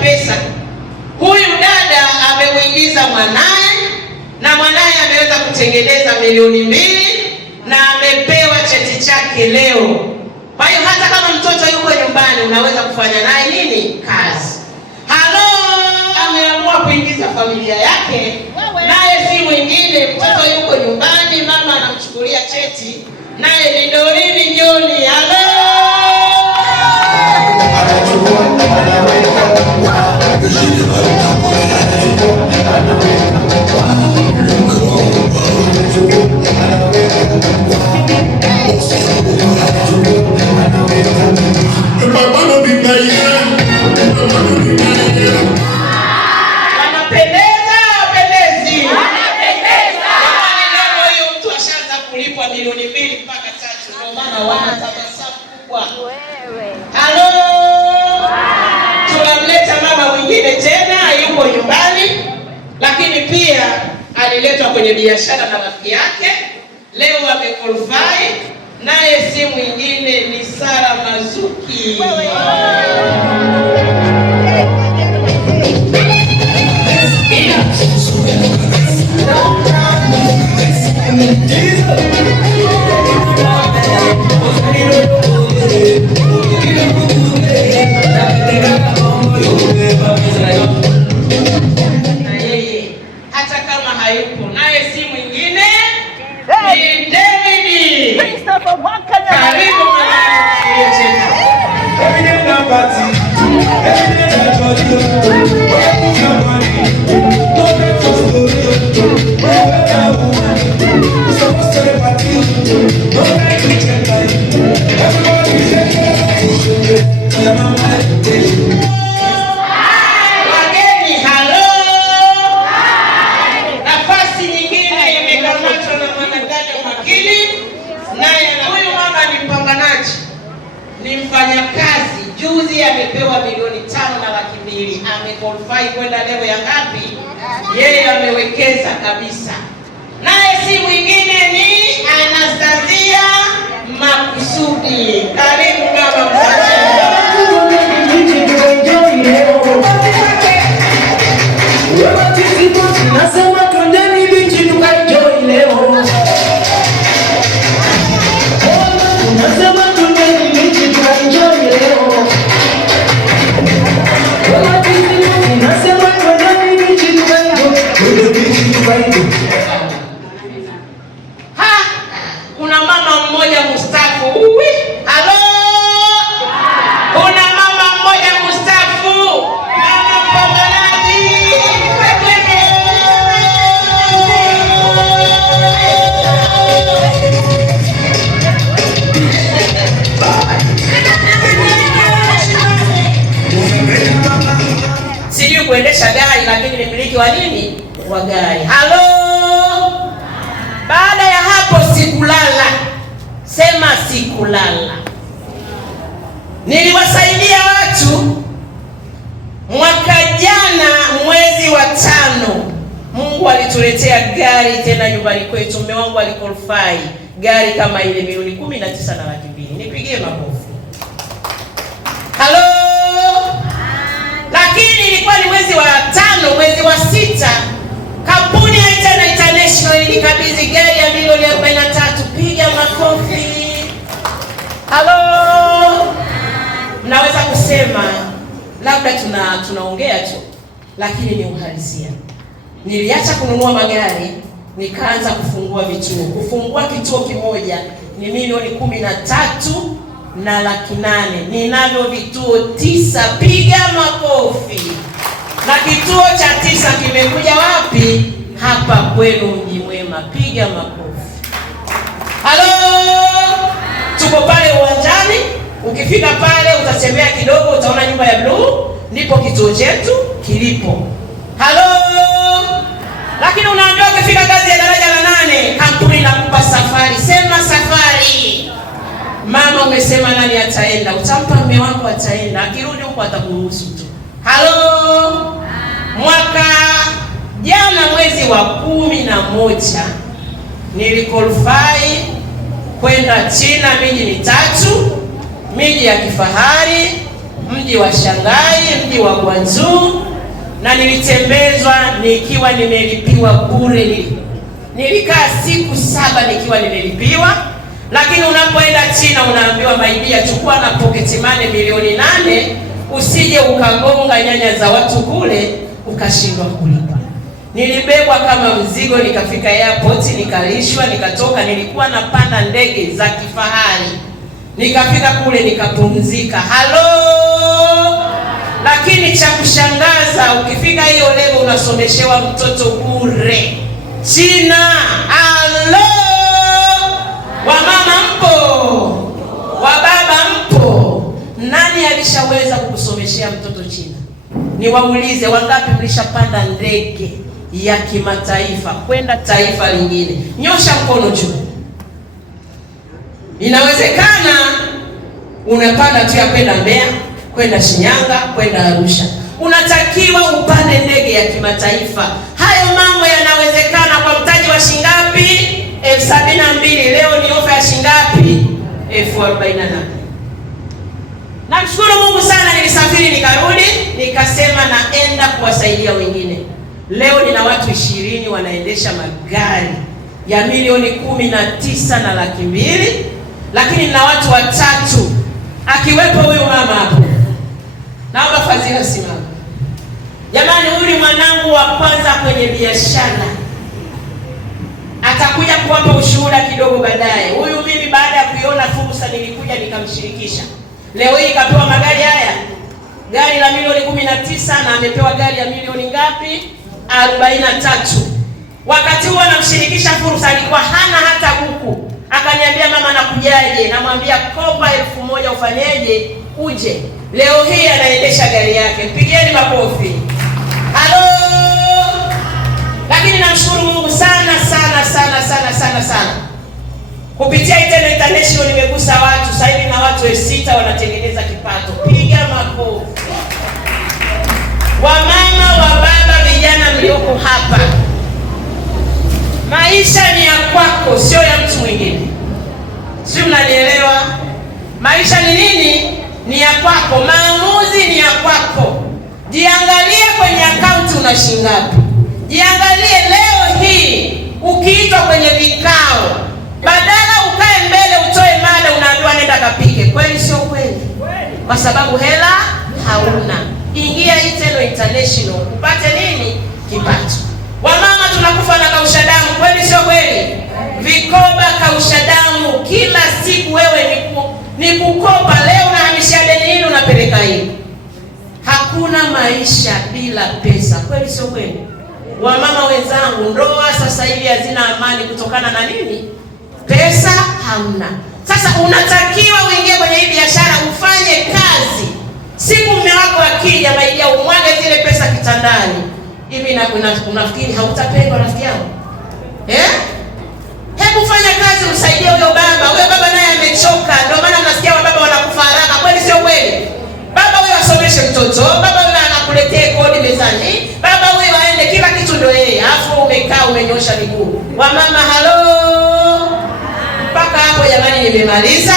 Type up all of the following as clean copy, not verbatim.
pesa. Huyu dada amemuingiza mwanae na mwanae ameweza kutengeneza milioni 2 na amepewa cheti chake leo. Kwa hiyo hata kama mtoto yuko nyumbani unaweza kufanya naye nini? Kazi. Halo, ameamua kuingiza familia yake, naye si mwingine, mtoto yuko nyumbani, mama anamchukulia cheti, naye ni Dorine John. Halo. Milioni 2 mpaka 3, ndio maana wanatabasamu kubwa. Halo, tunamleta mama mwingine tena, yuko nyumbani, lakini pia aliletwa kwenye biashara na rafiki yake, leo amequalify, naye si mwingine ni Sara Mazuki. Na yeye hata kama hayupo, naye si mwingine ni David. Karibu wageni, halo. Nafasi nyingine imekamatwa na mwanadada makini, naye huyu mama ni mpambanaji, ni mfanyakazi. Juzi amepewa milioni 5,200,000, amequalify kwenda level ya ngapi? Yeye amewekeza kabisa, naye si mwingine ni Anastasia Makusudi. Karibu mama Msachina. Nasema twendeni bichi tukaenjoy leo. Nasema twendeni bichi tukaenjoy leo. Nasema twendeni bichi tukaenjoy. Kuna mama mmoja mustafu. Halo. Kuna mama mmoja mustafu. Mama mpambanaji. Sijui kuendesha gari, lakini ni mmiliki wa nini? Wa gari. Halo. Baada ya hapo sikulala. Sema sikulala. Niliwasaidia watu mwaka jana mwezi wa 5. Mungu alituletea gari tena nyumbani kwetu. Mume wangu aliqualify gari kama ile milioni 19,200,000. Nipigie makofi. Halo. Lakini ilikuwa ni mwezi wa 5, mwezi wa 6, kampuni ya International ilikabidhi gari ya milioni 43. Piga makofi. Halo. Mnaweza kusema labda tunaongea tu, lakini ni uhalisia. Niliacha kununua magari, nikaanza kufungua vituo. Kufungua kituo kimoja ni milioni 13,800,000. Ninavyo vituo 9. Piga makofi. Na kituo cha 9 kimekuja wapi? Hapa kwenu Mji Mwema. Piga makofi. Halo. Tuko pale uwanjani. Ukifika pale utatembea kidogo, utaona nyumba ya blue, ndipo kituo chetu kilipo. Halo. Lakini unaambiwa ukifika ngazi ya daraja la 8, kampuni inakupa safari. Sema safari. Mama umesema nani ataenda? Utampa mume wako ataenda. Akirudi huko atakuruhusu tu. Halo. Mwaka jana mwezi wa 11 niliqualify kwenda China, miji mitatu, miji ya kifahari, mji wa Shanghai, mji wa Guangzhou, na nilitembezwa nikiwa nimelipiwa bure. Nilikaa siku 7 nikiwa nimelipiwa. Lakini unapoenda China unaambiwa maidia, chukua na pocket money milioni 8, usije ukagonga nyanya za watu kule ukashindwa kulipa. Nilibebwa kama mzigo, nikafika airport, nikalishwa, nikatoka. Nilikuwa napanda ndege za kifahari, nikafika kule nikapumzika. Lakini cha kushangaza, ukifika hiyo level unasomeshewa mtoto bure China. Wamama mpo, wababa mpo, nani alishaweza kukusomeshea mtoto China? Niwaulize, wangapi mlishapanda ndege ya kimataifa kwenda taifa lingine? Nyosha mkono juu. Inawezekana unapanda tu ya kwenda Mbeya, kwenda Shinyanga, kwenda Arusha. Unatakiwa upande ndege ya kimataifa. Hayo mambo yanawezekana kwa mtaji wa shingapi? 72. Leo ni ofa ya shingapi? 48. Namshukuru Mungu sana, nilisafiri nikarudi, nikasema naenda kuwasaidia wengine. Leo nina watu 20 wanaendesha magari ya milioni 19 na laki 2, lakini nina watu 3 akiwepo huyu mama hapo. Naomba Fadhila simama. Jamani, huyu ni mwanangu wa kwanza kwenye biashara. Atakuja kuwapa ushuhuda kidogo baadaye. Huyu mimi baada ya kuiona fursa nilikuja nikamshirikisha. Leo hii kapewa magari haya. Gari la milioni 19 na amepewa gari ya milioni ngapi? 43. Wakati huo anamshirikisha fursa, alikuwa hana hata buku. Akaniambia, mama nakujaje? Namwambia kopa 1000 ufanyeje? Uje. Leo hii anaendesha gari yake. Mpigieni makofi. Lakini namshukuru Mungu sana sana sana sana sana sana. Kupitia Itendo International nimegusa watu. Sasa hivi na watu 6 wanatengeneza kipato. Piga makofi. Wamama, wababa, vijana mlioko hapa, maisha ni ya kwako, sio ya mtu mwingine. Sio, mnanielewa? Maisha ni nini? Ni ya kwako. Maamuzi ni ya kwako. Jiangalie kwenye akaunti una shilingi ngapi. Jiangalie leo hii ukiitwa kwenye vikao, badala ukae mbele utoe mada, unaambiwa nenda kapike. Kweli sio kweli? Kwa sababu hela hauna. Ingia Itendo International upate nini? Kipato. Wamama tunakufa na kausha damu. Kweli sio kweli? Vikoba kausha damu kila siku. Wewe ni kukopa. Leo unahamishia deni hili unapeleka hili. Hakuna maisha bila pesa. Kweli sio kweli? Wamama wenzangu, ndoa sasa hivi hazina amani kutokana na nini? Pesa hamna. Sasa unatakiwa uingie kwenye hii biashara, ufanye kazi. Siku mume wako akija, maidia, umwage zile pesa kitandani. Hivi unafikiri hautapendwa rafiki yangu? Hebu fanya kazi, msaidie huyo baba. Huyo baba naye amechoka. Ndio maana mnasikia wababa wanakufa haraka. Kweli sio kweli? Baba huyo asomeshe mtoto, baba huyo anakuletee kodi mezani, baba huyo aende, kila kitu ndio yeye. Alafu umekaa umenyosha miguu. Wamama mpaka hapo jamani, nimemaliza.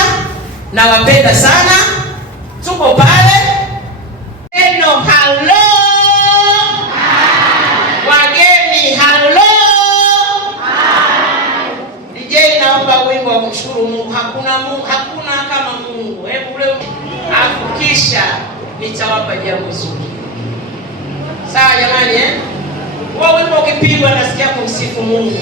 Nawapenda sana. Tuko pale. Wageni DJ, naomba wimbo wa kumshukuru Mungu. Hakuna kama Mungu. Hebu leo afukisha, nitawapa jambo zuri. Sawa jamani, Wao wimbo ukipigwa nasikia kumsifu Mungu.